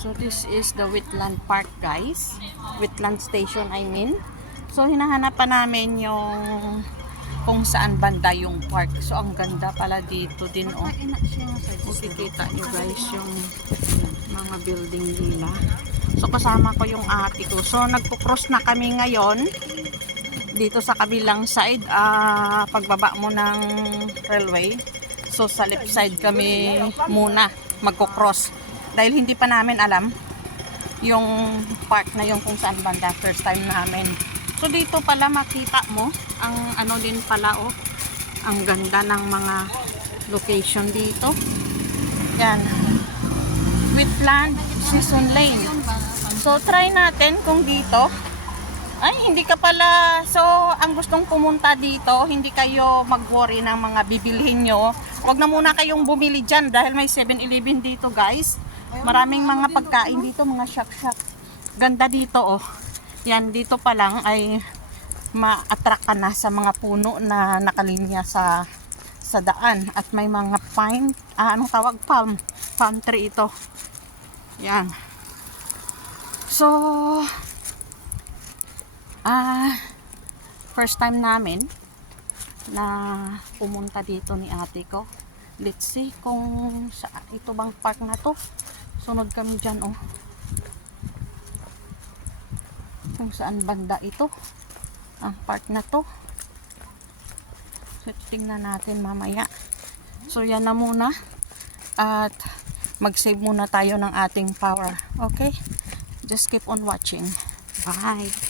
So this is the Wetland Park, guys. Wetland Station, I mean. So hinahanap pa namin yung kung saan banda yung park. So ang ganda pala dito din, oh. Makikita nyo guys yung mga building nila. So kasama ko yung ate ko. So nagpo-cross na kami ngayon dito sa kabilang side, pagbaba mo ng railway. So sa left side kami muna magko-cross dahil hindi pa namin alam yung park na yung kung saan banda. First time namin. So dito pala makita mo ang ano din pala, oh, ang ganda ng mga location dito. Yan, Wetland Season Lane. So try natin kung dito. Ay, hindi ka pala. So, ang gustong pumunta dito, hindi kayo mag-worry ng mga bibilhin nyo. Huwag na muna kayong bumili dyan dahil may 7-Eleven dito, guys. Maraming mga pagkain dito, mga shop-shop. Ganda dito, oh. Yan, dito pa lang ay ma-attract ka na sa mga puno na nakalinya sa daan. At may mga pine, anong tawag? Palm tree ito. Yan. So, first time namin na pumunta dito ni ate ko. Let's see kung ito bang park na to. Sunod kami dyan, oh. Kung saan banda ito ang park na to. So tingnan natin mamaya. So yan na muna. At mag-save muna tayo ng ating power. Okay? Just keep on watching. Bye!